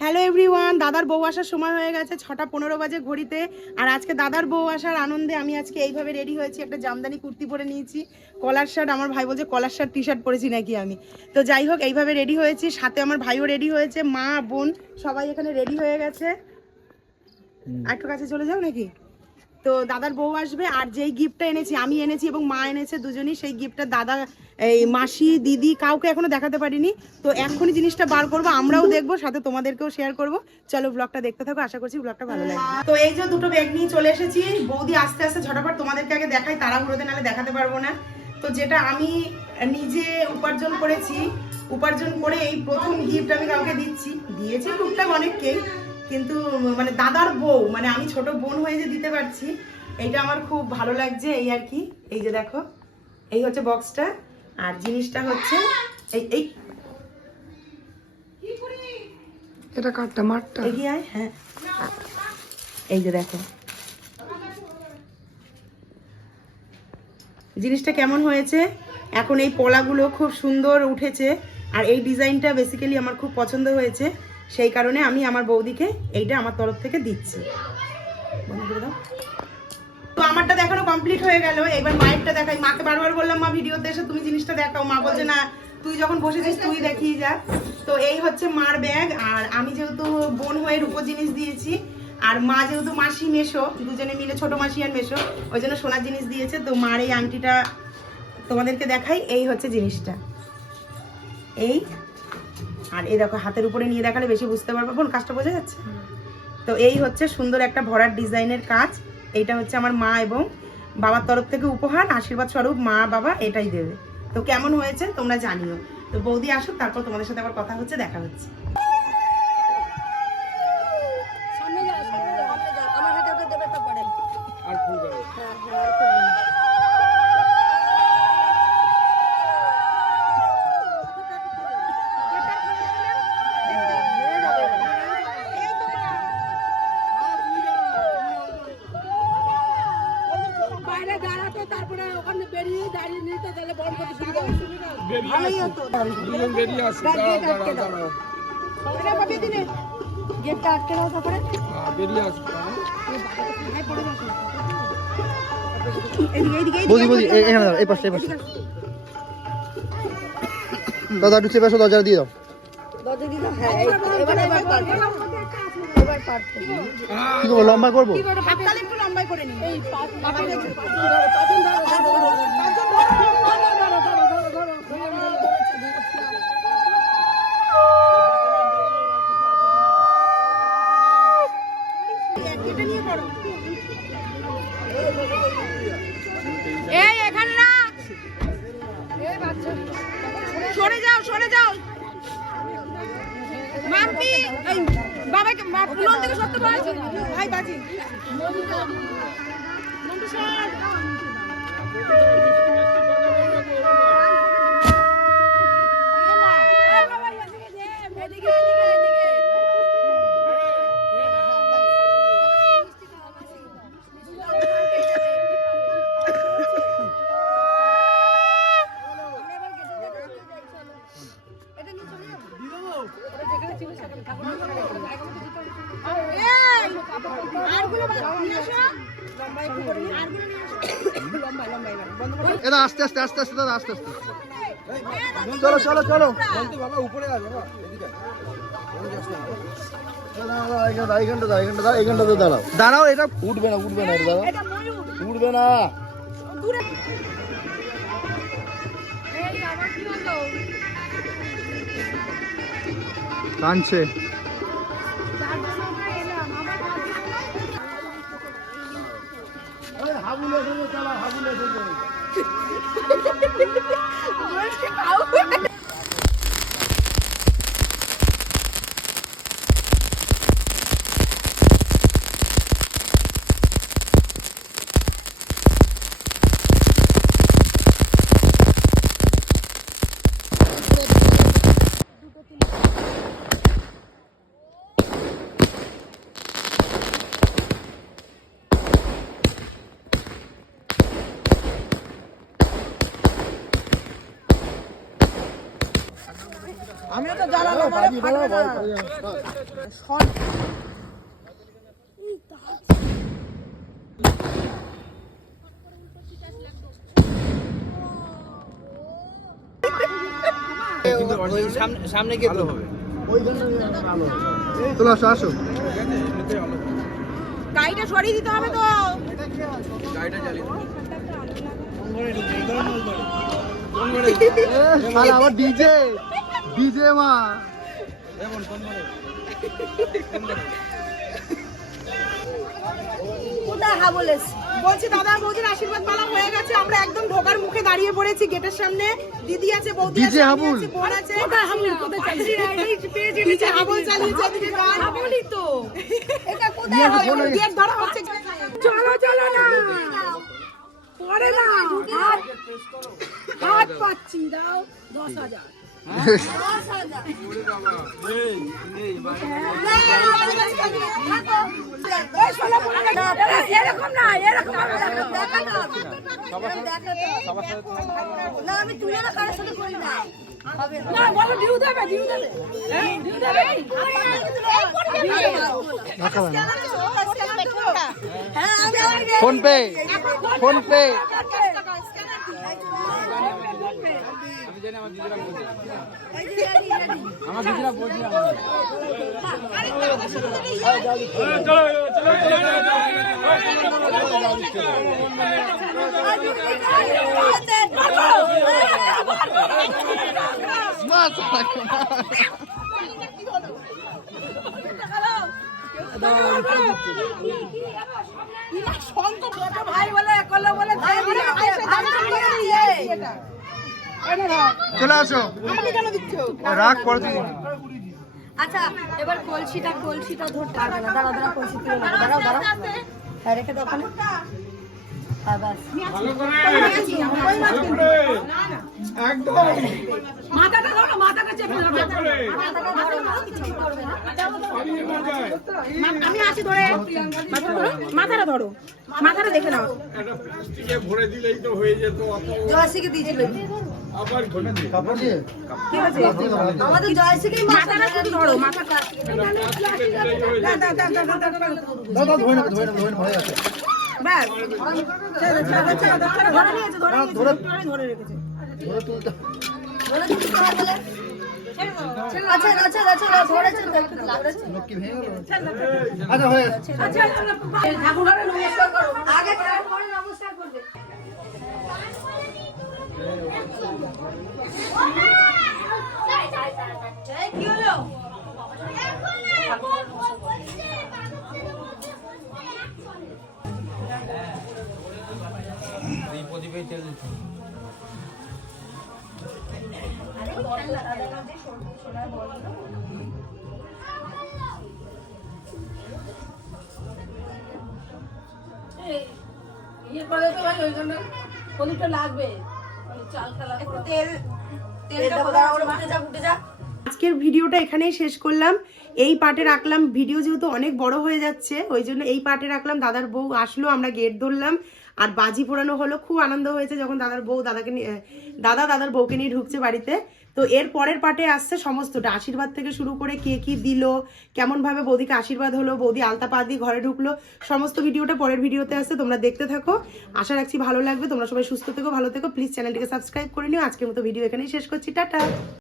Hello everyone, দাদার বউ আসার সময় হয়ে গেছে, 6:15 বাজে ঘড়িতে। আর আজকে দাদার বউ আসার আনন্দে আমি আজকে এইভাবে রেডি হয়েছি। একটা জামদানি কুর্তি পরে নিয়েছি, কলার শার্ট। আমার ভাই বলছে কলার শার্ট টি শার্ট পরেছি নাকি আমি। তো যাই হোক, এইভাবে রেডি হয়েছি, সাথে আমার ভাইও রেডি হয়েছে, মা বোন সবাই এখানে রেডি হয়ে গেছে। একটু কাছে চলে যাও নাকি। তো দাদার বউ আসবে, আর যেই গিফটটা এনেছি আমি এনেছি এবং মা এনেছে দুজনই, সেই গিফটটা দাদা এই মাসি দিদি কাউকে এখনো দেখাতে পারিনি। তো এখনই জিনিসটা বার করবো, আমরাও দেখবো, সাথে তোমাদেরকেও শেয়ার করবো। চলো ব্লগটা দেখতে থাকো, আশা করছি ব্লগটা ভালো লাগবে। তো এই যে দুটো ব্যাগ নিয়ে চলে এসেছি। বৌদি আস্তে আস্তে ঝটাপট তোমাদেরকে আগে দেখাই, তাড়াহুড়োতে নাহলে দেখাতে পারবো না। তো যেটা আমি নিজে উপার্জন করেছি, উপার্জন করে এই প্রথম গিফট আমি কাউকে দিয়েছি টুকটাক অনেককেই, কিন্তু মানে দাদার বউ, মানে আমি ছোট বোন হয়ে যে দিতে পারছি, এইটা আমার খুব ভালো লাগছে। এই আর কি, এই যে দেখো, এই হচ্ছে বক্সটা। আর জিনিসটা হচ্ছে এই এটা কাটটা মারটা এগিয়ে আয়। হ্যাঁ, এই যে দেখো জিনিসটা কেমন হয়েছে। এখন এই পলাগুলো খুব সুন্দর উঠেছে, আর এই ডিজাইনটা বেসিক্যালি আমার খুব পছন্দ হয়েছে, সেই কারণে আমি আমার বৌদিকে এইটা আমার তরফ থেকে দিচ্ছি। বন্ধ করে দাও। তো আমারটা দেখানো কমপ্লিট হয়ে গেল, এবার মায়েরটা দেখাই। মাকে বারবার বললাম মা ভিডিওতে এসে তুমি জিনিসটা দেখাও, মা বলছে না তুই যখন বসেছিস তুই দেখিয়ে যা। তো এই হচ্ছে মার ব্যাগ। আর আমি যেহেতু বোন হয়ে রূপো জিনিস দিয়েছি, আর মা যেহেতু মাসি মেশো দুজনে মিলে, ছোট মাসি আর মেশো, ওই জন্য সোনার জিনিস দিয়েছে। তো মার এই আংটিটা তোমাদেরকে দেখাই। এই হচ্ছে জিনিসটা, এই। আর এই দেখো হাতের উপরে নিয়ে দেখালে বেশি বুঝতে পারবো, বোন কাজটা বোঝা যাচ্ছে। তো এই হচ্ছে সুন্দর একটা ভরার ডিজাইনের কাজ। এইটা হচ্ছে আমার মা এবং বাবার তরফ থেকে উপহার, আশীর্বাদ স্বরূপ মা বাবা এটাই দেবে। তো কেমন হয়েছে তোমরা জানিও। তো বৌদি আসুক, তারপর তোমাদের সাথে আবার কথা হচ্ছে, দেখা হচ্ছে। দাদা একটু চেপে আসো, দরজা দিয়ে দাও। কি করবো, লম্বা করবো? একটু লম্বাই করে নিই। সরে যাও, সরে যাও। মাম্পি এই বাবাকে পুলন থেকে সত্য বলছি ভাই বাজি মন্টু স্যার। এটা আস্তে আস্তে আস্তে আস্তে দাদা, আস্তে আস্তে। চলো চলো চলো বাবা, উপরে আয় বাবা, এইখানটাতে দাঁড়াও দাঁড়াও। এটা উঠবে না, উঠবে না, দাদা উঠবে না। কাঁদছে। হাবুলে এসেছে, চালা হাবুলে এসেছে। সামনে গিয়ে ভালো হবে। চলো আসো আসো। গাড়িটা সরিয়ে দিতে হবে তো। গাড়িটা চালিয়ে আবার ডিজে ডিজে মা বলছি দাদা বৌদির আশীর্বাদ পালা হয়ে গেছে, আমরা একদম ঢোকার মুখে দাঁড়িয়ে পড়েছি গেটের সামনে। দিদি আছে, বৌদি আছে, আমি আছি, বোন আছে। নিচে হাবল চালিয়েছে, এদিকে গান। হাবলই তো। এটা কোথায় হলো? গেট ধরা হচ্ছে। চলো চলো না পরে না হাত পাচ্ছি দাও 10,000 এরকম না এরকম আমি তুলে না কারোর সাথে করি না না বলো ডিউ দেবে ডিউ দেবে ডিউ দেবে ফোন পে ফোন পে আমার দিদিরা বলছিলাম ভাই বলে কলো বলে চলে আসো। রাগ পরে তুই আচ্ছা এবার কলসিটা ধরতে পারবে না দাঁড়াও দাঁড়াও কলসি তুলে নেবো দাঁড়াও দাঁড়াও হ্যাঁ রেখে দাও ওখানে হ্যাঁ বাস মাথাটা ধরো মাথাটা চেপে ধরো আমি আছি ধরে। মাথাটা ধরো, মাথাটা দেখে নাও। ভরে দিলেই তো হয়ে যেত। জয়শ্রীকে দিয়েছিল কাপড় দিয়ে আমাদের জয়শ্রীকে মাথাটা শুধু ধরো, মাথাটা। দাদা ধরে নেবে ধরে নেবে ধরে আছে ব্যাস। ধরে নিয়েছে, ধরে নিয়েছে, ধরে রেখেছে। ধরে তুই বলে দিতে হয় বলে আচ্ছা আচ্ছা আচ্ছা ধরেছে লোক কি ভেঙে গেল আচ্ছা হয়ে গেছে ঠাকুরের নমস্কার করো আগে ঠাকুর নমস্কার করবে কি হলো এই প্রদীপে চলে ইয়ে করে তো ভাই ওই জন্য প্রদীপটা লাগবে চাল খেলা তেলটা কোথায় উঠে যা উঠে যা আজকের ভিডিওটা এখানেই শেষ করলাম। এই পার্টে রাখলাম, ভিডিও যেহেতু অনেক বড় হয়ে যাচ্ছে ওই জন্য এই পার্টে রাখলাম। দাদার বউ আসলো, আমরা গেট ধরলাম আর বাজি পোড়ানো হলো। খুব আনন্দ হয়েছে যখন দাদার বউ দাদার বউকে নিয়ে ঢুকছে বাড়িতে। তো এর পরের পার্টে আসছে সমস্তটা, আশীর্বাদ থেকে শুরু করে কে কি দিল, কেমন ভাবে বৌদিকে আশীর্বাদ হলো, বৌদি আলতা পা দিয়ে ঘরে ঢুকলো, সমস্ত ভিডিওটা পরের ভিডিওতে আসছে। তোমরা দেখতে থাকো, আশা রাখছি ভালো লাগবে। তোমরা সবাই সুস্থ থেকো, ভালো থেকো। প্লিজ চ্যানেলটিকে সাবস্ক্রাইব করে নিও। আজকের মতো ভিডিও এখানেই শেষ করছি, টাটা।